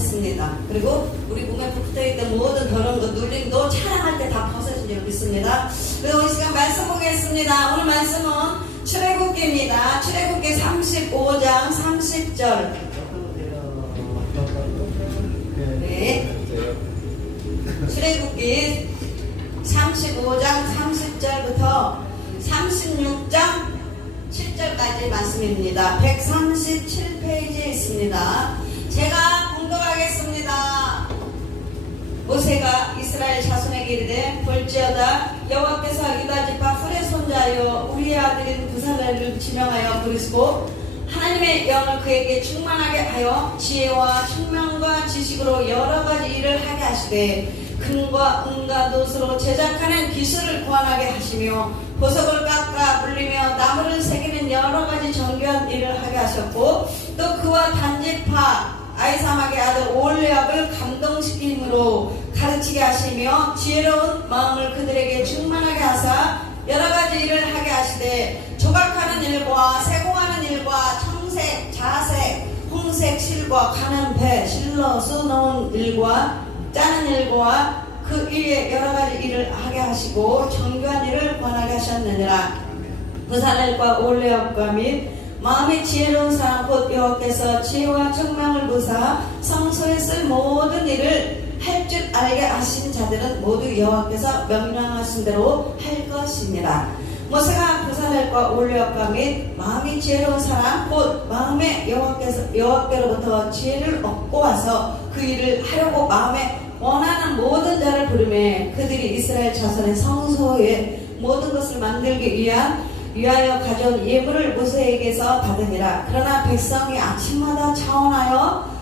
했습니다. 그리고 우리 몸에 붙어있던 모든 더러운 것, 눌림도 찬양할 때 다 벗어진 줄 믿습니다. 그리고 이 시간 말씀 보겠습니다. 오늘 말씀은 출애굽기입니다. 출애굽기 35장 30절. 네. 출애굽기 35장 30절부터 36장 7절까지 말씀입니다. 137페이지에 있습니다. 제가 공독하겠습니다. 모세가 이스라엘 자손에게 이르되 볼지어다 여호와께서 유다 지파 풀의 손자여 우리의 아들인 부살렐을 지명하여 부르시고 하나님의 영을 그에게 충만하게 하여 지혜와 총명과 지식으로 여러 가지 일을 하게 하시되 금과 은과 놋으로 제작하는 기술을 구하게 하시며 보석을 깎아 불리며 나무를 새기는 여러 가지 정교한 일을 하게 하셨고 또 그와 단지파 아이사막의 아들 올레압을 감동시킴으로 가르치게 하시며 지혜로운 마음을 그들에게 충만하게 하사 여러 가지 일을 하게 하시되 조각하는 일과 세공하는 일과 청색, 자색, 홍색 실과 가는 배, 실러 써놓은 일과 짜는 일과 그 일에 여러 가지 일을 하게 하시고 정교한 일을 권하게 하셨느니라. 부살렐과 올레압과 및 마음이 지혜로운 사람 곧 여호와께서 지혜와 총명을 부사 성소에 쓸 모든 일을 할 줄 알게 하신 자들은 모두 여호와께서 명령하신 대로 할 것입니다. 모세가 부살렐과 올레압과 및 마음이 지혜로운 사람 곧 마음에 여호와께로부터 지혜를 얻고 와서 그 일을 하려고 마음에 원하는 모든 자를 부르매 그들이 이스라엘 자손의 성소의 모든 것을 만들기 위하여 가져온 예물을 모세에게서 받으니라. 그러나 백성이 아침마다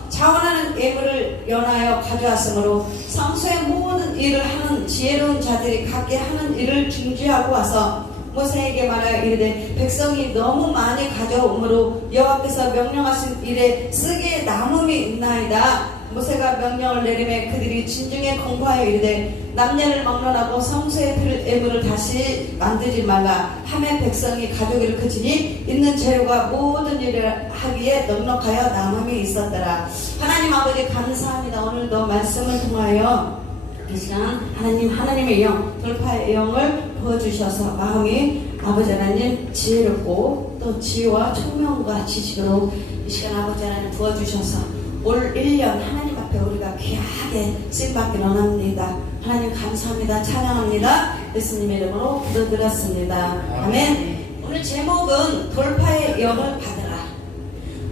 자원하는 예물을 연하여 가져왔으므로 성소의 모든 일을 하는 지혜로운 자들이 각기 하는 일을 중지하고 와서 모세에게 말하여 이르되 백성이 너무 많이 가져오므로 여호와께서 명령하신 일에 쓰기에 남음이 있나이다. 모세가 명령을 내리매 그들이 진중에 공부하여 이르되 남녀를 막론하고 성소에 필 예물을 다시 만들지 말라 하매 백성이 가져오기를 그치니 있는 재료가 모든 일을 하기에 넉넉하여 남음이 있었더라. 하나님 아버지 감사합니다. 오늘도 말씀을 통하여 이 시간 하나님의 영, 돌파의 영을 부어주셔서 마음이 아버지 하나님 지혜롭고 또 지혜와 총명과 지식으로 이 시간 아버지 하나님 부어주셔서 올 1년 하나님 앞에 우리가 귀하게 쓰임받기 원합니다. 하나님 감사합니다. 찬양합니다. 예수님의 이름으로 기도드렸습니다. 아멘. 오늘 제목은 돌파의 영을 받으라.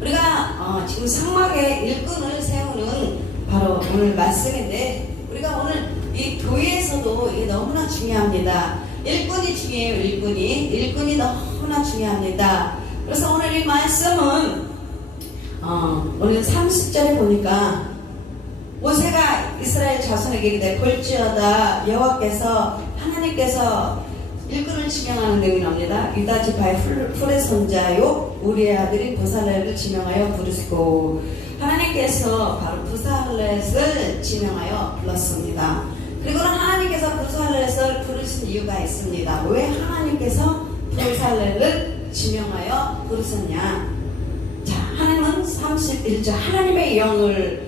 우리가 지금 상막의 일꾼을 세우는 바로 오늘 말씀인데 우리가 오늘 이 교회에서도 이게 너무나 중요합니다. 일꾼이 중요해요. 일꾼이 너무나 중요합니다. 그래서 오늘 이 말씀은 오늘 30절에 보니까 모세가 이스라엘 자손에게 이르되 볼지어다 여호와께서 하나님께서 일꾼을 지명하는 내용이 나옵니다. 유다 지파의 풀의 손자요 우리의 아들인 부살렐을 지명하여 부르시고 하나님께서 바로 부살렛을 지명하여 불렀습니다. 그리고 하나님께서 부살렛을 부르신 이유가 있습니다. 왜 하나님께서 부살렛을 지명하여 부르셨냐? 하나님은 31절 하나님의 영을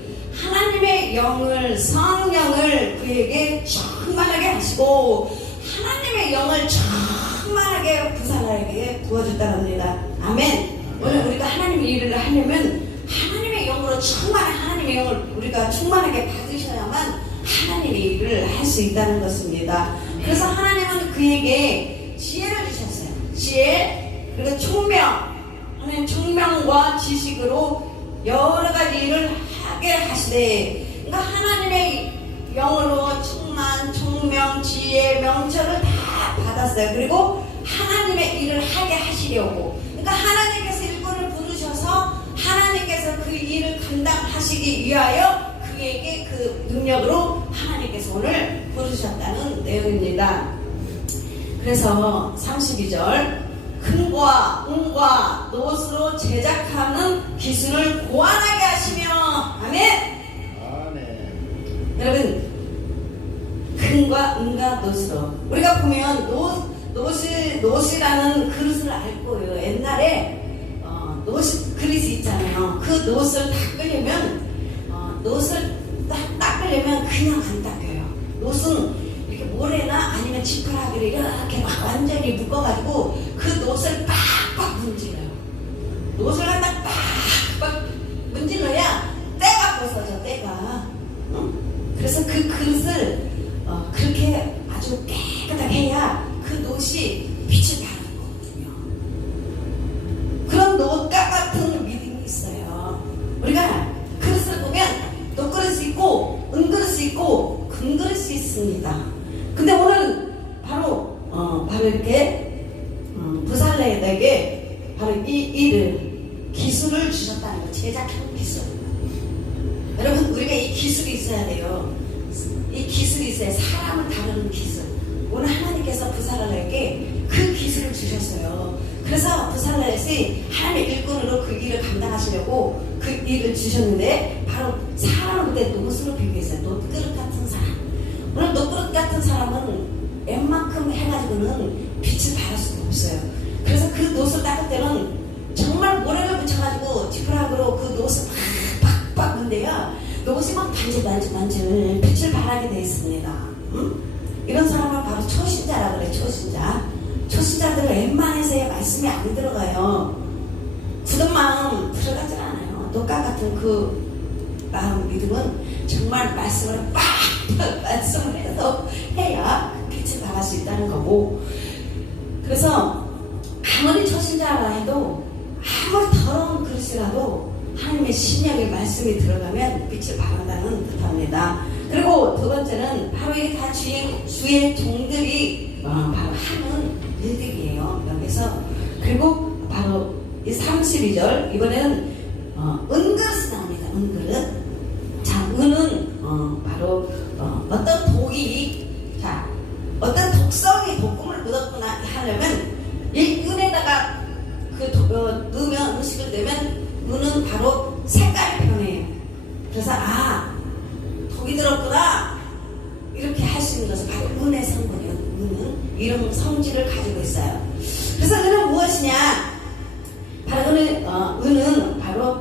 성령을 그에게 충만하게 하시고 하나님의 영을 충만하게 부살렐에게 부어줬다는 겁니다. 아멘. 오늘 우리가 하나님의 일을 하려면 하나님의 영으로 하나님의 영을 우리가 충만하게 받으셔야만 하나님의 일을 할 수 있다는 것입니다. 그래서 하나님은 그에게 지혜를 주셨어요. 지혜 그리고 총명 하나님 총명과 지식으로 여러 가지 일을 하게 하시되 그러니까 하나님의 영으로 충만, 총명, 지혜, 명철을 다 받았어요. 그리고 하나님의 일을 하게 하시려고 그러니까 하나님께서 일꾼을 부르셔서 하나님께서 그 일을 감당하시기 위하여 그에게 그 능력으로 하나님께서 오늘 부르셨다는 내용입니다. 그래서 32절 금과 은과 놋으로 제작하는 기술을 고안하게 하시며 아멘. 여러분 금과 은과 놋으로 우리가 보면 놋이라는 그릇을 알 거예요. 옛날에 그릇이 있잖아요. 그 놋을 다 끓이면 노릇을 닦으려면 그냥 안 닦여요. 노릇은 이렇게 모래나 아니면 지푸라기를 이렇게 막 완전히 묶어가지고 그 노릇을 빡빡 문질러요. 노릇을 갖다 빡빡 문질러야 때가 벗어져, 때가. 그래서 그 그릇을 그렇게 아주 깨끗하게 해야 그 노릇이 빛을 발하는 거거든요. 그런 노릇과 같은 믿음이 있어요. 우리가 그릇을 보면 녹그릇이 있고 은그릇이 있고 금그릇이 있습니다. 근데 오늘 바로 이렇게 부살레에게 바로 이 일을 기술을 주셨다는 거, 제작하는 기술. 여러분, 우리가 이 기술이 있어야 돼요. 이 기술이 있어야 사람을 다루는 기술. 오늘 하나님께서 부살레에게 그 기술을 주셨어요. 그래서 부살레이 하나님의 일꾼으로 그 일을 감당하시려고 그 일을 주셨는데 바로 사람을 그때 노릇으로 비교했어요. 놋그릇 같은 사람. 오늘 놋그릇 같은 사람은 웬만큼 해가지고는 빛을 발할 수가 없어요. 그래서 그 노릇을 닦을 때는 정말 모래를 붙여가지고 지푸라기로 그 노릇을 팍팍 문대요. 노릇이 막 반질반질 빛을 발하게 되어 있습니다. 이런 사람은 바로 초신자라 그래. 초신자들은 웬만해서의 말씀이 안 들어가요. 굳은 마음 들어가질 않아요. 녹과 같은 그 마음 믿음은 정말 말씀을 빡빡 말씀을 해야 빛을 발할 수 있다는 거고, 그래서 아무리 초신자라 해도 아무리 더러운 그릇이라도 하나님의 신약의 말씀이 들어가면 빛을 발한다는 뜻합니다. 그리고 두 번째는 바로 이게 다 주의 종들이 바로 하는 일들이에요. 여기서. 그리고 바로 이 32절 이번에는 은그릇이 나옵니다. 은그릇. 자, 은은 바로 어떤 독이, 자, 어떤 독성이 독금을 묻었구나 하려면 이 은에다가 넣으면 음식을 넣으면 은은 바로 색깔이 변해요. 그래서 독이 들었구나 이렇게 할 수 있는 것은 바로 은의 성분이에요. 은은 이런 성질을 가지고 있어요. 그래서 은은 무엇이냐? 바로 은은 바로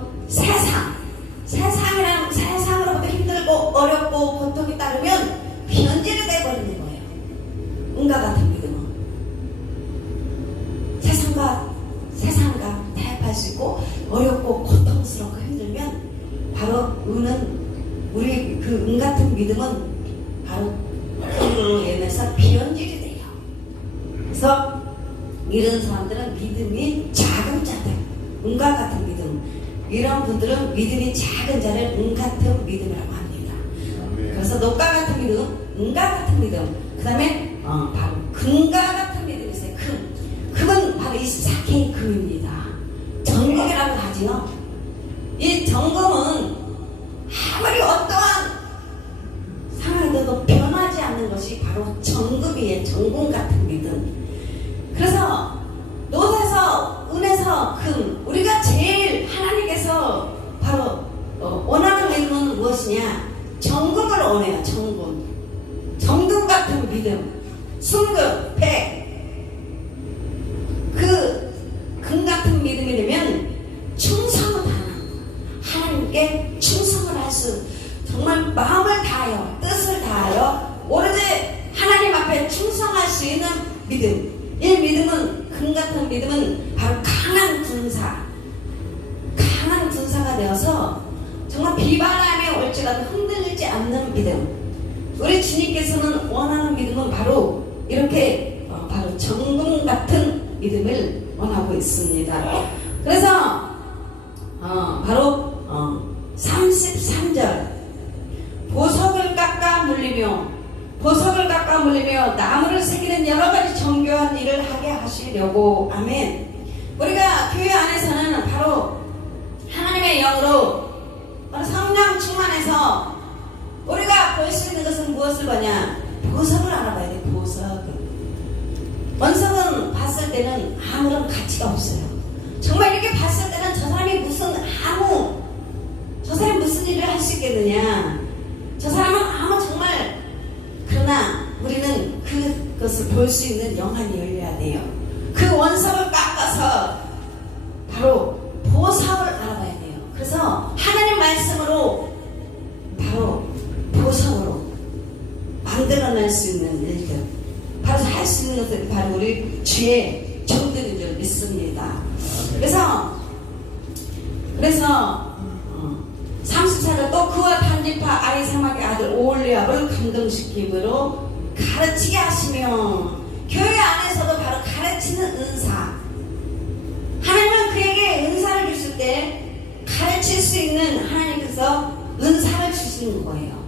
세상으로부터 힘들고 어렵고 고통이 따르면 변질이 돼버리는 거예요. 은과 같은 믿음은 세상과 타협할 수 있고 어렵고 고통스럽고 힘들면 바로 은은 우리 그 은 같은 믿음은 바로 그로 인해서 변질이 돼요. 그래서 이런 사람들은 믿음이 작은 자들, 은과 같은 믿음, 이런 분들은 믿음이 작은 자를 은 같은 믿음이라고 합니다. 그래서 녹과 같은 믿음, 은과 같은 믿음, 그 다음에 바로 금과 같은 믿음이 있어요. 금은 바로 24K 금입니다. 정금이라고 하지요. 이 정금은 아무리 어떠한 상황이 돼도 변하지 않는 것이 바로 정금이에요. 정금 같은 믿음. 그래서 놋에서 은에서 금, 우리가 제일 하나님께서 바로 원하는 믿음은 무엇이냐? 정금을 원해요. 정금 같은 믿음, 순금, 백. 금 같은 믿음이 되면 충성을 하는, 하나님께 충성을 할 수, 정말 마음을 다하여 뜻을 다하여 오로지 하나님 앞에 충성할 수 있는 믿음. 이 믿음은, 금 같은 믿음은 바로 강한 군사가 되어서 정말 비바람에 올지라도 흔들리지 않는 믿음. 우리 주님께서는 원하는 믿음은 바로 이렇게 바로 정금 같은 믿음을 원하고 있습니다. 그래서 바로 33절 보석을 깎아 물리며 나무를 새기는 여러 가지 정교한 일을 하게 하시려고. 아멘. 우리가 교회 안에서는 바로 하나님의 영으로 바로 성령 충만해서 우리가 볼 수 있는 것은 무엇을 보냐? 보석을 알아봐야 돼. 원석은 봤을 때는 아무런 가치가 없어요. 정말 이렇게 봤을 때는 저 사람이 무슨 일을 할 수 있겠느냐? 저 사람은 정말. 그러나 우리는 그것을 볼 수 있는 영안이 열려야 돼요. 그 원석을 깎아서 바로 보석을 알아봐야 돼요. 그래서 하나님 말씀으로 발전할 수 있는 일들, 바로 할 수 있는 것들이 바로 우리 주의 종들인 줄 믿습니다. 그래서 34절 또 그와 단지파 아이사막의 아들 오홀리압을 감동시킴으로 가르치게 하시며, 교회 안에서도 바로 가르치는 은사, 하나님은 그에게 은사를 주실 때 가르칠 수 있는 하나님께서 은사를 주시는 거예요.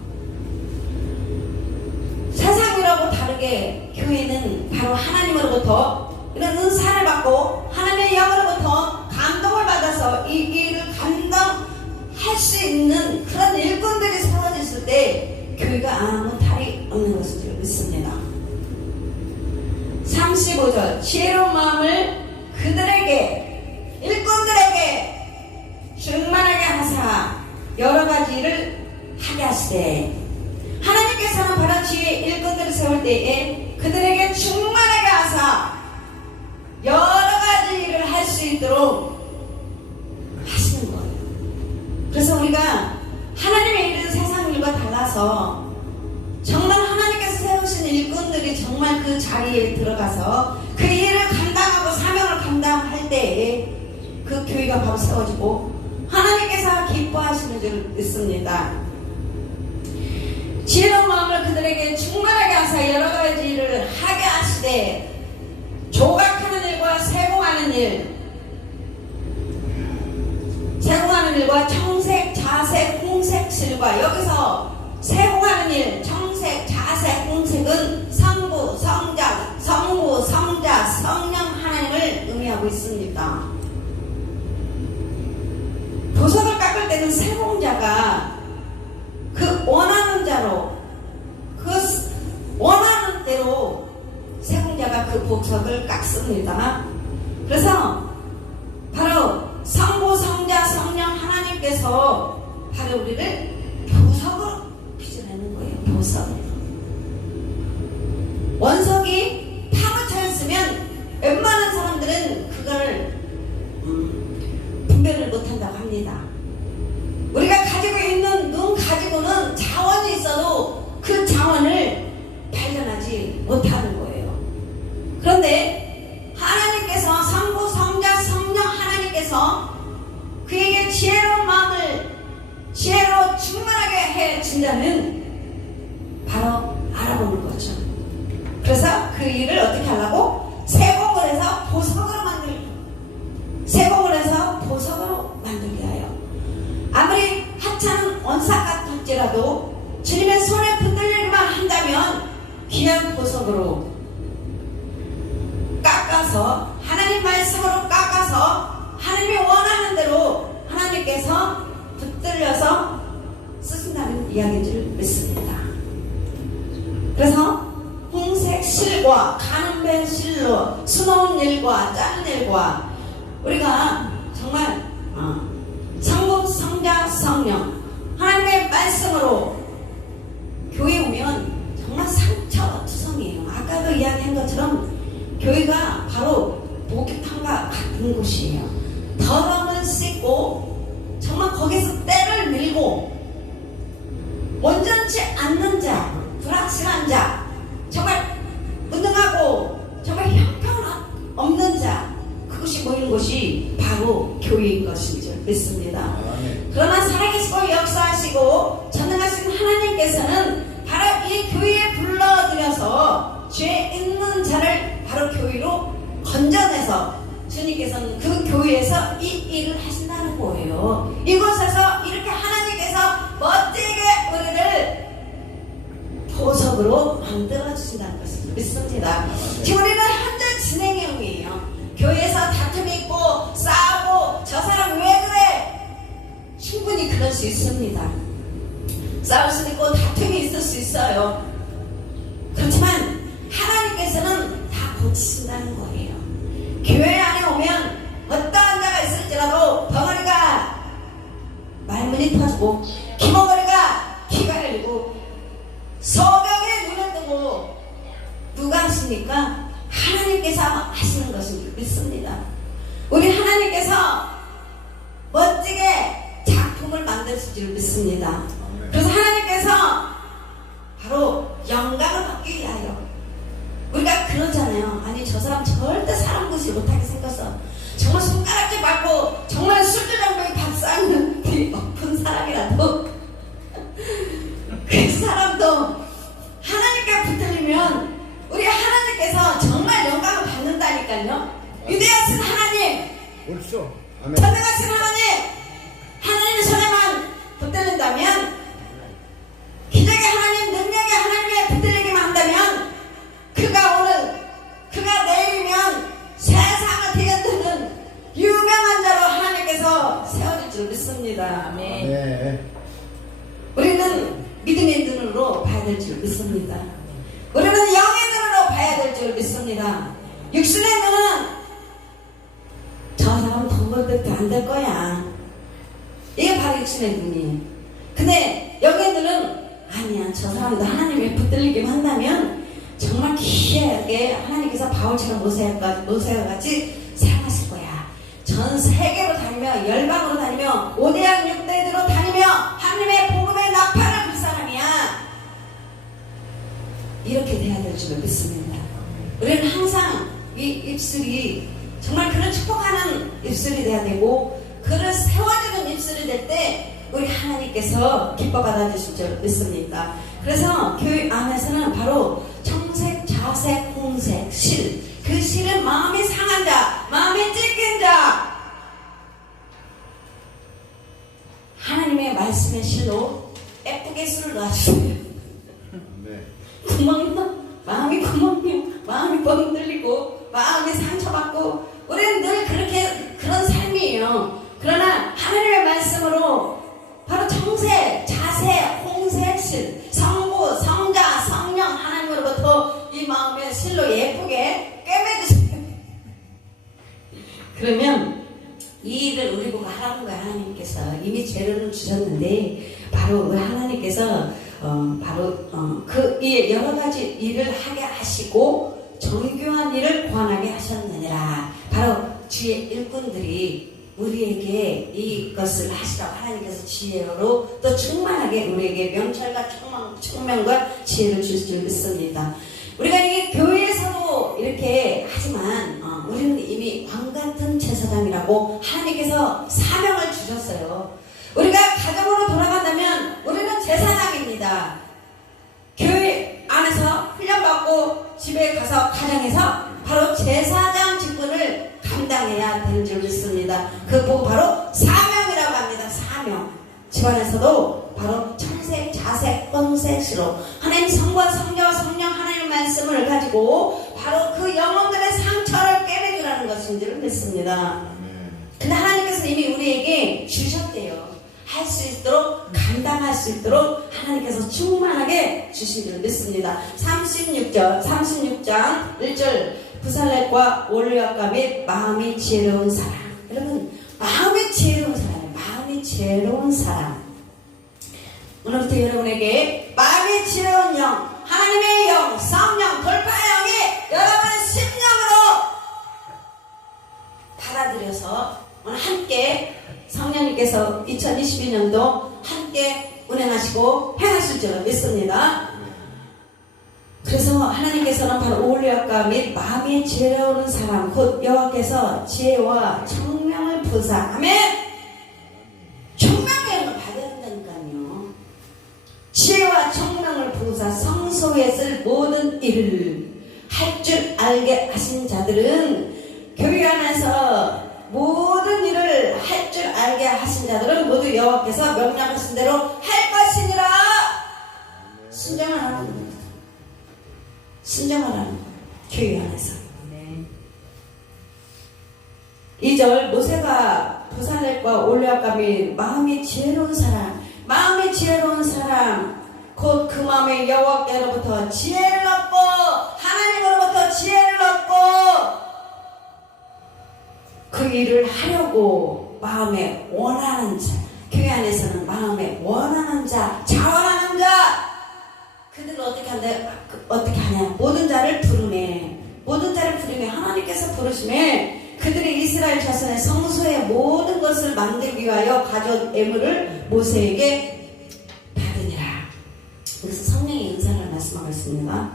세상이라고 다르게 교회는 바로 하나님으로부터 이런 은사를 받고 하나님의 영으로부터 감동을 받아서 이 일을 감당할 수 있는 그런 일꾼들이 세워졌을 때 교회가 아무 탈이 없는 것을 믿습니다. 35절 지혜로운 마음을 그들에게, 일꾼들에게 충만하게 하사 여러 가지 일을 하게 하시되, 하나님께서는 바로 지혜 일꾼들을 세울 때에 그들에게 충만하게 하사 여러 가지 일을 할 수 있도록 하시는 거예요. 그래서 우리가 하나님의 일은 세상 일과 달라서 정말 하나님께서 세우신 일꾼들이 정말 그 자리에 들어가서 그 일을 감당하고 사명을 감당할 때에 그 교회가 바로 세워지고 하나님께서 기뻐하시는 줄 믿습니다. 지혜로운 마음을 그들에게 충만하게 하사 여러 가지 일을 하게 하시되, 조각하는 일과 세공하는 일과 청색, 자색, 홍색, 실과, 여기서 세공하는 일, 청색, 자색, 홍색은 성부, 성자, 성부, 성자, 성령 하나님을 의미하고 있습니다. 보석을 깎을 때는 세공자가 그 원하는 자로, 그 원하는 대로 세공자가 그 보석을 깎습니다. 그래서 바로 성부, 성자, 성령 하나님께서 바로 우리를 보석으로 빚어내는 거예요. 보석으로. 원석이 파묻혀있으면 웬만한 사람들은 그걸 분별을 못한다고 합니다. 우리가 가지고 있는 눈 가지고는 자원이 있어도 그 자원을 발견하지 못하는 거예요. 그런데 하나님께서 성부, 성자, 성령 하나님께서 그에게 지혜로운 마음을 지혜로 충만하게 해준다면 바로 알아보는 거죠. 그래서 그 일을 어떻게 하려고? 세공을 해서 보석으로 세공을 해서 보석으로 만들게 하여, 아무리 하찮은 원삭 같을지라도 주님의 손에 붙들리기만 한다면 귀한 보석으로 깎아서, 하나님 말씀으로 깎아서 하나님이 원하는 대로 하나님께서 붙들려서 쓰신다는 이야기인 줄 믿습니다. 그래서 홍색 실과 가는 배 실로 수놓은 일과 자른 일과, 우리가 정말 성부, 성자, 성령 하나님의 말씀으로 교회 오면 정말 상처투성이에요. 아까도 이야기한 것처럼 교회가 바로 목욕탕과 같은 곳이에요. 더러움을 씻고 정말 거기서 때를 밀고 온전치 않는 자, 불확실한 자, 정말 무능하고 정말 형편 없는 자, 그것이 모이는 곳이 바로 교회인 것인 줄 믿습니다. 그러나 살아계시고 역사하시고 전능하신 하나님께서는 바로 이 교회에 불러들여서 죄 있는 자를 바로 교회로 건져내서 주님께서는 그 교회에서 이 일을 하신다는 거예요. 이곳에서 이렇게 하나님께서 멋지게 우리를 보석으로 만들어주신다는 것을 믿습니다. 지금 우리는 현재 진행형이에요. 교회에서 다툼이 있고 싸우고 저 사람 왜 그래? 충분히 그럴 수 있습니다. 싸울 수 있고 다툼이 있을 수 있어요. 그렇지만 하나님께서는 다 고치신다는 거예요. 교회 안에 오면 어떠한 자가 있을지라도 덩어리가 말문이 터지고 기머거리가 귀가 열리고 소경에 눈을 뜨고 누가 하십니까? 하나님께서 하시는 것을 믿습니다. 우리 하나님께서 멋지게 작품을 만드실 줄 믿습니다. 그래서 하나님께서 바로 영광을 받기 그러잖아요. 아니 저 사람 절대 사람 구실 못하게 생겼어. 정말 손가락질 받고 정말 술주정뱅이 박사는 엎은 사람이라도 그 사람도 하나님께 붙들리면 우리 하나님께서 정말 영광을 받는다니까요. 위대하신 하나님, 옳죠. 전능하신 하나님, 하나님의 손에만 붙들린다면, 기적의 하나님, 능력의 하나님에 붙들리기만 한다면, 그가 오늘, 그가 내일이면 세상을 뒤흔드는 유명한 자로 하나님께서 세워질 줄 믿습니다. 네. 우리는 믿음의 눈으로 봐야 될 줄 믿습니다. 우리는 영의 눈으로 봐야 될 줄 믿습니다. 육신의 눈은 저 사람 돈 벌 안 될 거야. 이게 바로 육신의 눈이에요. 근데 영의 눈은 아니야. 저 사람도 하나님에 붙들리기만 한다면 정말 귀하게 하나님께서 바울처럼 모세와 같이 사용하실 거야. 전 세계로 다니며 열방으로 다니며 5대양 6대들로 다니며 하나님의 복음의 나팔을 불 사람이야. 이렇게 돼야 될 줄 믿습니다. 우리는 항상 이 입술이 정말 그런 축복하는 입술이 돼야 되고 그를 세워주는 입술이 될 때 우리 하나님께서 기뻐 받아주실 줄 믿습니다. 그래서 교회 안에서는 바로 청색, 자색, 홍색, 실, 그 실은 마음이 상한 자, 마음이 찢긴 자, 하나님의 말씀의 실로 예쁘게 술을 놔주세요. 네. 구멍이요? 마음이 구멍이요? 마음이 뻥 뚫리고 마음이 상처받고 우리는 늘 그렇게 그런 삶이에요. 그러나 하나님의 말씀으로 바로 청색, 자색, 홍색, 실, 성부, 성자, 성령 하나님으로부터 이 마음의 실로 예쁘게 꿰매주세요. 그러면 이 일을 우리 보고 하라는 거야. 하나님께서 이미 재료를 주셨는데 바로 우리 하나님께서 그 여러 가지 일을 하게 하시고 정교한 일을 권하게 하셨느니라. 바로 주의 일꾼들이 우리에게 이것을 하시라고 하나님께서 지혜로 또 충만하게 우리에게 명철과 총명과 지혜를 주실 줄 믿습니다. 우리가 이 교회에서도 이렇게 하지만 우리는 이미 왕같은 제사장이라고 하나님께서 사명을 주셨어요. 우리가 가정으로 돌아간다면 우리는 제사장입니다. 교회 안에서 훈련받고 집에 가서 가정에서 바로 제사장 직분을 감당해야 되는 줄 믿습니다. 그 보고 바로 사명이라고 합니다. 사명. 집안에서도 바로 청색, 자색, 혼색, 시로 하나님 성과 성녀, 성령 하나님의 말씀을 가지고 바로 그 영혼들의 상처를 깨매주라는 것인 줄 믿습니다. 근데 하나님께서 이미 우리에게 주셨대요. 할 수 있도록 감당할 수 있도록 하나님께서 충만하게 주신 줄 믿습니다. 36장 1절 부살렛과 올리앗과 및 마음이 지혜로운 사람. 여러분 마음이 지혜로운 사람, 마음이 지혜로운 사람. 오늘부터 여러분에게 마음이 지혜로운 영, 하나님의 영, 성령, 돌파의 영이 여러분의 심령으로 받아들여서 오늘 함께 성령님께서 2022년도 함께 운행하시고 행하실 줄 믿습니다. 그래서 하나님께서는 바로 올리앗과 및 마음이 지혜로운 사람 곧 여호와께서 지혜와 청명을 부사. 아멘. 청명을 받아야 된다니까요. 지혜와 청명을 부사 성소에 쓸 모든 일을 할 줄 알게 하신 자들은 교회 안에서 모든 일을 할 줄 알게 하신 자들은 모두 여호와께서 명령하신 대로 할 것이니라. 순종하라는 겁니다. 순종하라는 거예요. 교회 안에서. 2절 모세가 부살렛과 올리앗과 및 마음이 지혜로운 사람, 마음이 지혜로운 사람 곧 그 마음에 여호와께로부터 지혜를 얻고 하나님으로부터 지혜를 얻고 그 일을 하려고 마음에 원하는 자, 교회 안에서는 마음에 원하는 자, 자원하는 자, 그들은 어떻게 하냐? 모든 자를 부르매, 모든 자를 부르매 하나님께서 부르심에 그들이 이스라엘 자손의 성소의 모든 것을 만들기 위하여 가져온 예물을 모세에게 받으니라. 그래서 성령의 은사를 말씀하고 있습니다.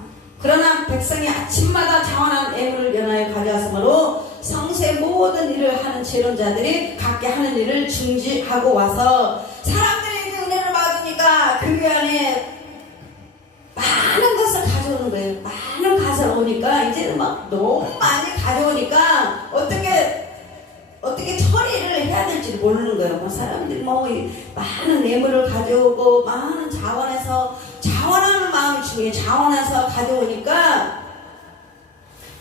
그러나 백성이 아침마다 자원한 애물을 연하여 가져왔으므로 성수의 모든 일을 하는 재론자들이 각기 하는 일을 중지하고 와서 사람들이 이제 은혜를 받으니까 교회 안에 많은 것을 가져오는 거예요. 많은 것을 오니까 이제는 막 너무 많이 가져오니까 어떻게 처리를 해야 될지 모르는 거예요. 뭐 사람들이 뭐 많은 뇌물을 가져오고 많은 자원하는 마음이 중요해요. 자원해서 가져오니까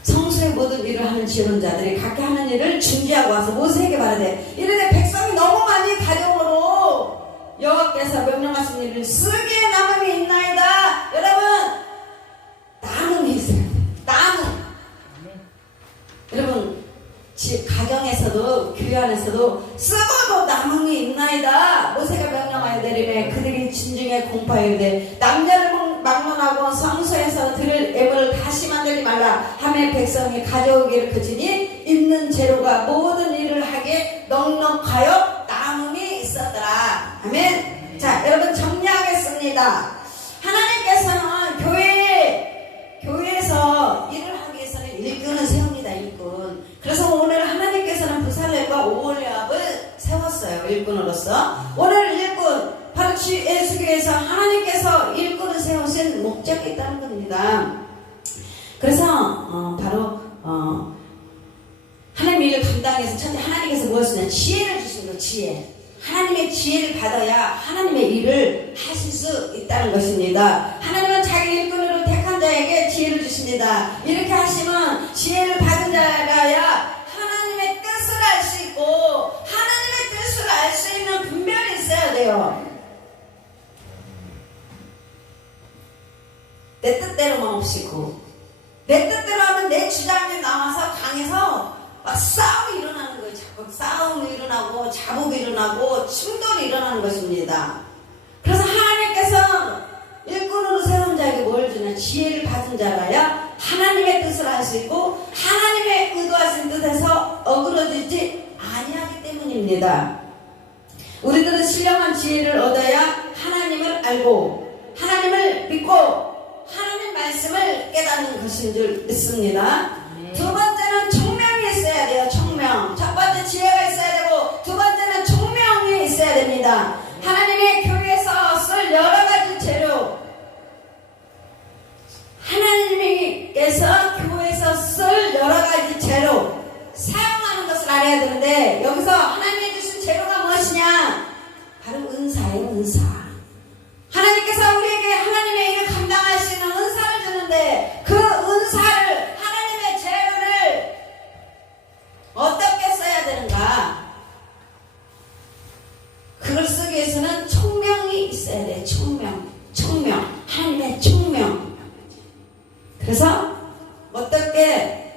성수의 모든 일을 하는 지원자들이 각기 하는 일을 중지하고 와서 모세에게 말하되 이르되 백성이 너무 많이 가져오므로 여호와께서 명령하신 일을 쓰기에 남음이 있나이다. 여러분 남음이 있어요. 남음. 여러분 가정에서도 교회 안에서도 쓰고도 남음이 있나이다. 모세가 명령하여 내리매 그들이 진중에 공파하되 남자를 막론하고 성소에서 드릴 애물을 다시 만들지 말라 하며 백성이 가져오기를 그치니 있는 재료가 모든 일을 하게 넉넉하여 남음이 있었더라. 아멘. 자, 여러분 정리하겠습니다. 하나님께서는 교회에서 일을 하기 위해서는 일꾼을 세웁니다. 일꾼. 그래서 오늘 하나님께서는 부살렙과 오홀리압을 세웠어요. 일꾼으로서. 오늘 일꾼 바로 예수교회에서 하나님께서 일꾼을 세우신 목적이 있다는 겁니다. 그래서 바로 하나님의 일을 감당해서 첫째 하나님께서 무엇이냐 지혜를 주신 거. 지혜. 하나님의 지혜를 받아야 하나님의 일을 하실 수 있다는 것입니다. 하나님은 자기 일꾼으로 택한 자에게 지혜를 주십니다. 이렇게 하시면 지혜를 받은 자가야 하나님의 뜻을 알 수 있고 하나님의 뜻을 알 수 있는 분별이 있어야 돼요. 내 뜻대로만 없이고 내 뜻대로 하면 내 주장이 나와서 강해서 막 싸움이 일어나는 거예요. 자꾸 싸움이 일어나고 자복이 일어나고 충돌이 일어나는 것입니다. 그래서 하나님께서 일꾼으로 세운 자에게 뭘 주냐 지혜를 받은 자라야 하나님의 뜻을 알 수 있고 하나님의 의도하신 뜻에서 어그러지지 아니하기 때문입니다. 우리들은 신령한 지혜를 얻어야 하나님을 알고 하나님을 믿고 하나님 말씀을 깨닫는 것인 줄 믿습니다. 두 번째는 총명이 있어야 돼요. 총명. 첫 번째 지혜가 있어야 되고 두 번째는 총명이 있어야 됩니다. 하나님의 교회에서 쓸 여러 가지 재료, 하나님께서 교회에서 쓸 여러 가지 재료 사용하는 것을 알아야 되는데 여기서 하나님이 주신 재료가 무엇이냐? 바로 은사예요. 은사. 하나님께서 우리에게 하나님의 일을 감당할 수 있는 은사를 주는데 그 은사를 하나님의 재료를 어떻게 써야 되는가? 그걸 쓰기 위해서는 총명이 있어야 돼. 총명. 하나님의 총명. 그래서 어떻게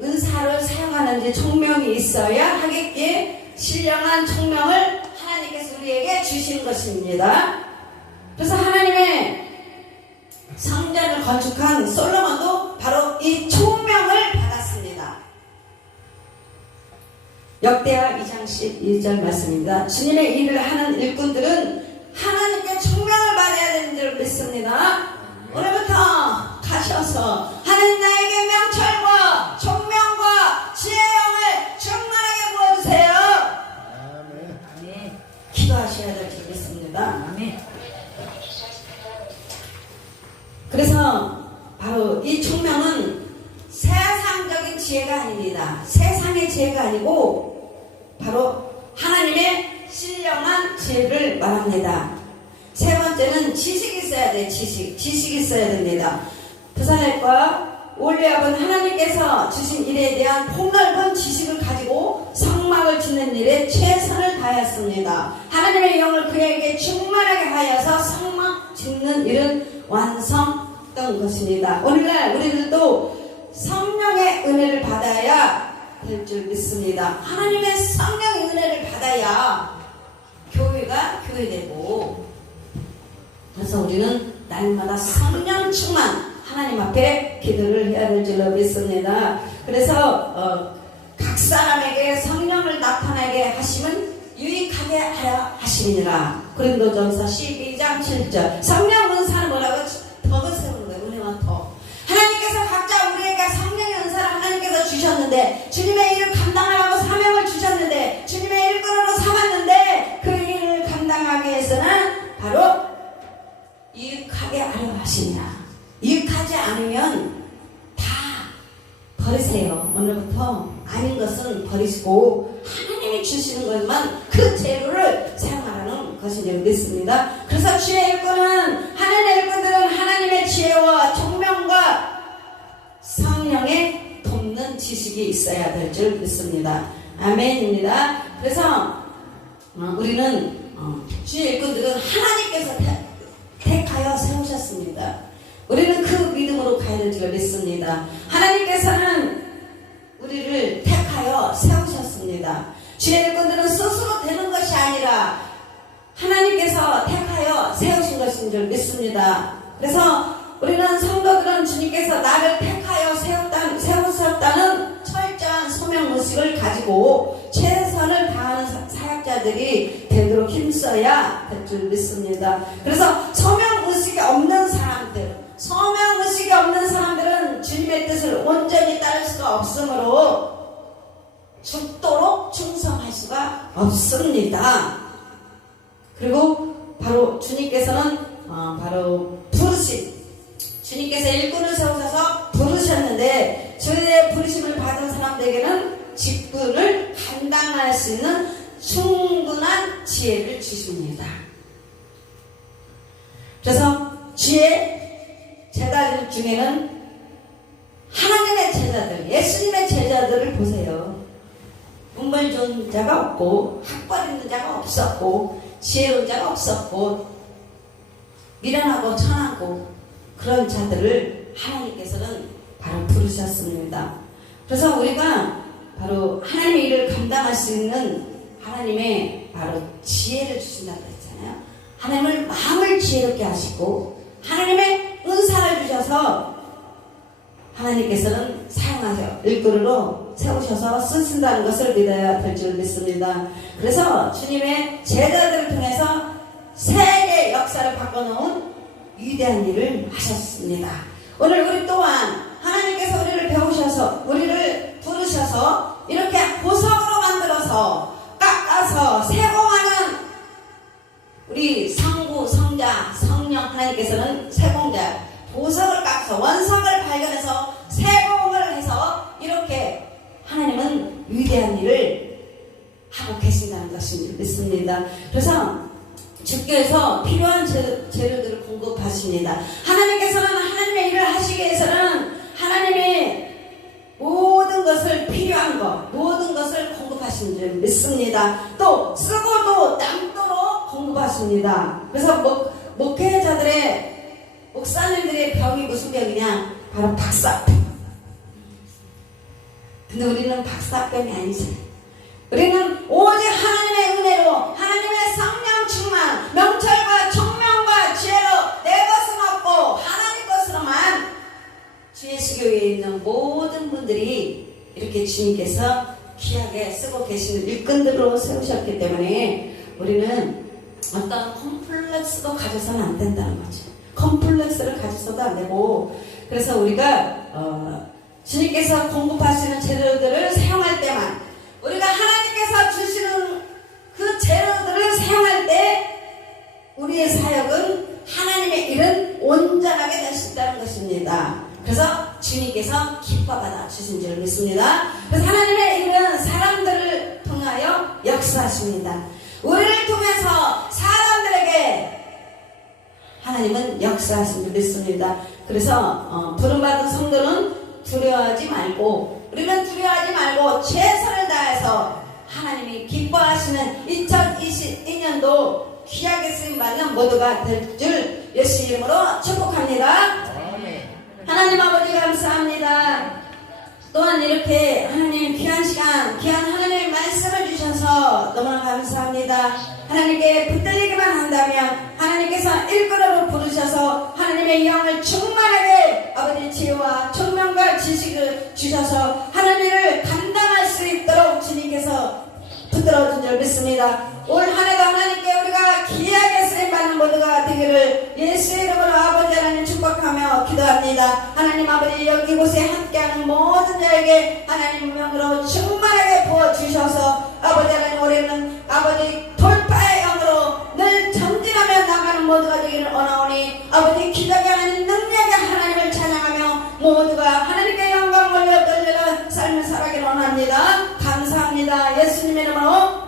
은사를 사용하는지 총명이 있어야 하겠기에 신령한 총명을 하나님께서 우리에게 주신 것입니다. 그래서 하나님의 성전을 건축한 솔로몬도 바로 이 총명을 받았습니다. 역대하 2장 12절 말씀입니다. 주님의 일을 하는 일꾼들은 하나님께 총명을 받아야 되는 줄 믿습니다. 오늘부터 가셔서 하나님 나에게 명철과 총명과 지혜의 영을 충만하게 부어주세요. 아멘. 기도하셔야 될 줄 믿습니다. 아멘. 그래서 바로 이 총명은 세상적인 지혜가 아닙니다. 세상의 지혜가 아니고 바로 하나님의 신령한 지혜를 말합니다. 세 번째는 지식이 있어야 돼요. 지식이 있어야 됩니다. 부살렙과 오홀리압은 하나님께서 주신 일에 대한 폭넓은 지식을 가지고 성막을 짓는 일에 최선을 다했습니다. 하나님의 영을 그에게 충만하게 하여서 성막 짓는 일은 완성된 것입니다. 오늘날 우리들도 성령의 은혜를 받아야 될 줄 믿습니다. 하나님의 성령의 은혜를 받아야 교회가 교회되고 그래서 우리는 날마다 성령 충만 하나님 앞에 기도를 해야 될 줄로 믿습니다. 그래서 각 사람에게 성령을 나타나게 하시면 유익하게 하려 하시니라. 고린도전서 12장 7절. 성령 은사는 뭐라고? 덕을 세우는 거예요. 은혜와 덕. 하나님 버리시고 하나님이 주시는 것만 그 재료를 사용하라는 것을 믿습니다. 그래서 주의 일꾼은 하나님의 일꾼들은 하나님의 지혜와 총명과 성령의 돕는 지식이 있어야 될 줄 믿습니다. 아멘입니다. 그래서 우리는 주의 일꾼들은 하나님께서 택하여 세우셨습니다. 우리는 그 믿음으로 가야 될 줄 믿습니다. 하나님께서는 우리를 택하여 세우셨습니다. 주의 일꾼들은 스스로 되는 것이 아니라 하나님께서 택하여 세우신 것인 줄 믿습니다. 그래서 우리는 성도들은 주님께서 나를 택하여 세우셨다는 철저한 소명의식을 가지고 최선을 다하는 사역자들이 되도록 힘써야 될 줄 믿습니다. 그래서 소명의식이 없는 사람들은 주님의 뜻을 온전히 따를 수가 없으므로 죽도록 충성할 수가 없습니다. 그리고 바로 주님께서는 주님께서 일꾼을 세우셔서 부르셨는데 주의 부르심을 받은 사람들에게는 직분을 감당할 수 있는 충분한 지혜를 주십니다. 그래서 주의 제자들 중에는 하나님의 제자들, 예수님의 제자들을 보세요. 문벌 좋은 자가 없고 학벌 있는 자가 없었고 지혜로운 자가 없었고 미련하고 천하고 그런 자들을 하나님께서는 바로 부르셨습니다. 그래서 우리가 바로 하나님의 일을 감당할 수 있는 하나님의 바로 지혜를 주신다고 했잖아요. 하나님을 마음을 지혜롭게 하시고 하나님의 은사를 주셔서 하나님께서는 사용하셔 일꾼으로 세우셔서 쓰신다는 것을 믿어야 될 줄 믿습니다. 그래서 주님의 제자들을 통해서 세계 역사를 바꿔놓은 위대한 일을 하셨습니다. 오늘 우리 또한 하나님께서 우리를 배우셔서 우리를 부르셔서 이렇게 보석으로 만들어서 깎아서 세공하는 우리 성부, 성자, 성령 하나님께서는 세공자 보석을 깎아서 원석을 발견해서 세공을 해서 이렇게 하나님은 위대한 일을 하고 계신다는 것을 믿습니다. 그래서 주께서 필요한 재료들을 공급하십니다. 하나님께서는 하나님의 일을 하시기 위해서는 하나님의 모든 것을 필요한 것, 모든 것을 공급하시는 줄 믿습니다. 또 쓰고도 남도록 공급하십니다. 그래서 목회자들의 목사님들의 병이 무슨 병이냐? 바로 박사병. 근데 우리는 박사병이 아니지. 우리는 오직 하나님의 은혜로 하나님의 성령 충만, 명철과 총명과 지혜로 내 것은 없고 하나님 것으로만 주의 수교에 있는 모든 분들이 이렇게 주님께서 귀하게 쓰고 계시는 일꾼들로 세우셨기 때문에 우리는 어떤 컴플렉스도 가져서는 안 된다는 거죠. 컴플렉스를 가져서도 안 되고, 그래서 우리가 주님께서 공급하시는 재료들을 사용할 때만, 우리가 하나님께서 주시는 그 재료들을 사용할 때 우리의 사역은 하나님의 일은 온전하게 될 수 있다는 것입니다. 그래서 주님께서 기뻐받아 주신 줄 믿습니다. 그래서 하나님의 일은 사람들을 통하여 역사하십니다. 우리를 통해서 사람들에게 하나님은 역사하신 줄 믿습니다. 그래서 부름받은 성도는 두려워하지 말고, 우리는 두려워하지 말고 최선을 다해서 하나님이 기뻐하시는 2022년도 귀하게 쓰임받는 모두가 될 줄 예수 이름으로 축복합니다. 하나님 아버지 감사합니다. 또한 이렇게 하나님 귀한 시간, 귀한 하나님의 말씀을 주셔서 너무나 감사합니다. 하나님께 붙들리기만 한다면 하나님께서 일꾼으로 부르셔서 하나님의 영을 충만하게 아버지 지혜와 총명과 지식을 주셔서 하나님을 감당할 수 있도록 주님께서 붙들어준 줄 믿습니다. 올 한해도 하나님께 우리가 귀하게 쓰임받는 모두가 되기를 예수의 이름으로 아버지 하나님 축복하며 기도합니다. 하나님 아버지 여기 곳에 함께하는 모든 자에게 하나님 명으로 충만하게 부어주셔서 아버지 하나님 올해는 아버지 돌파의 영으로 늘 전진하며 나가는 모두가 되기를 원하오니 아버지 기적의 하나님 능력의 하나님을 찬양하며 모두가 하나님께 영광 올려 돌리는 삶을 살아가기를 원합니다. 감사합니다. 축원합니다. 예수님의 이름으로